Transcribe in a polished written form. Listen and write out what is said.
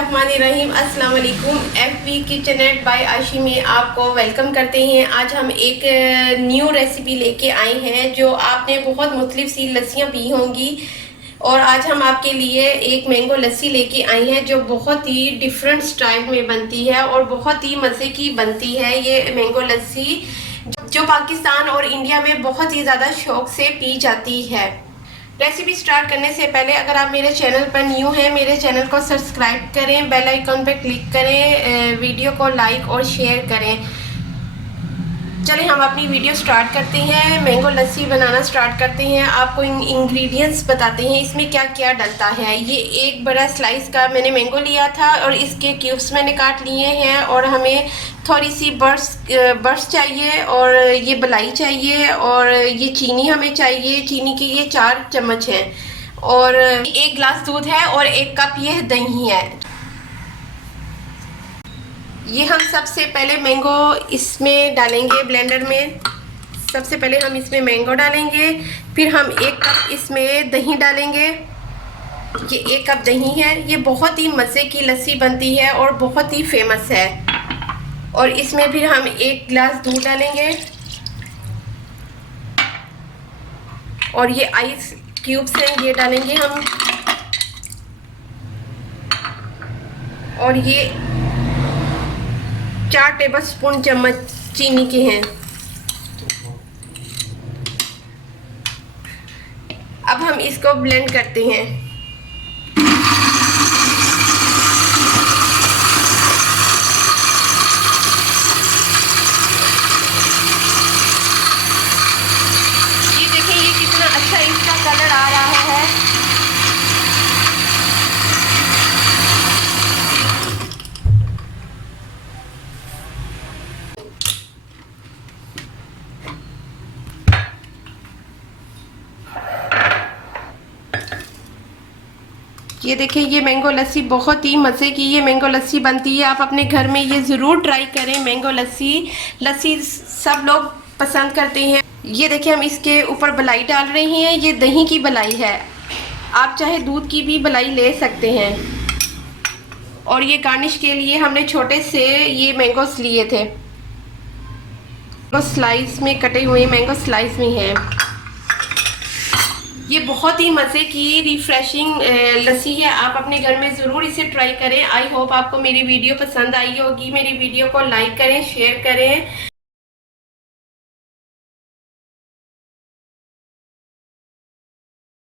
बिस्मिल्लाहिर्रहमानिर्रहीम। अस्सलाम वालेकुम। FB किचनेट बाय आशी में आपको वेलकम करते हैं। आज हम एक न्यू रेसिपी लेके आए हैं जो आपने बहुत मुख्तलिफ सी लस्सियाँ पी होंगी, और आज हम आपके लिए एक मैंगो लस्सी लेके आए हैं जो बहुत ही डिफरेंट स्टाइल में बनती है और बहुत ही मज़े की बनती है। ये मैंगो लस्सी जो पाकिस्तान और इंडिया में बहुत ही ज़्यादा शौक से पी जाती है। रेसिपी स्टार्ट करने से पहले अगर आप मेरे चैनल पर न्यू हैं, मेरे चैनल को सब्सक्राइब करें, बेल आइकन पर क्लिक करें, वीडियो को लाइक और शेयर करें। चलिए हम अपनी वीडियो स्टार्ट करते हैं, मैंगो लस्सी बनाना स्टार्ट करते हैं। आपको इंग्रेडिएंट्स बताते हैं इसमें क्या क्या डलता है। ये एक बड़ा स्लाइस का मैंने मैंगो लिया था और इसके क्यूब्स मैंने काट लिए हैं, और हमें थोड़ी सी बर्ड्स चाहिए, और ये बलाई चाहिए, और ये चीनी हमें चाहिए। चीनी के ये 4 चम्मच हैं, और 1 गिलास दूध है, और 1 कप ये दही है। ये हम सबसे पहले मैंगो इसमें डालेंगे ब्लेंडर में। सबसे पहले हम इसमें मैंगो डालेंगे, फिर हम 1 कप इसमें दही डालेंगे। ये 1 कप दही है। ये बहुत ही मज़े की लस्सी बनती है और बहुत ही फेमस है। और इसमें फिर हम 1 गिलास दूध डालेंगे, और ये आइस क्यूब्स हैं ये डालेंगे हम, और ये 4 टेबलस्पून चम्मच चीनी के हैं। अब हम इसको ब्लेंड करते हैं। ये देखिए ये कितना अच्छा इसका कलर आ रहा है। ये देखिए ये मैंगो लस्सी बहुत ही मज़े की ये मैंगो लस्सी बनती है। आप अपने घर में ये ज़रूर ट्राई करें। मैंगो लस्सी सब लोग पसंद करते हैं। ये देखिए हम इसके ऊपर बलाई डाल रहे हैं। ये दही की बलाई है, आप चाहे दूध की भी बलाई ले सकते हैं। और ये गार्निश के लिए हमने छोटे से ये मैंगोस लिए थे, स्लाइस में कटे हुए मैंगो स्लाइस में है। ये बहुत ही मज़े की रिफ्रेशिंग लस्सी है। आप अपने घर में ज़रूर इसे ट्राई करें। आई होप आपको मेरी वीडियो पसंद आई होगी। मेरी वीडियो को लाइक करें, शेयर करें,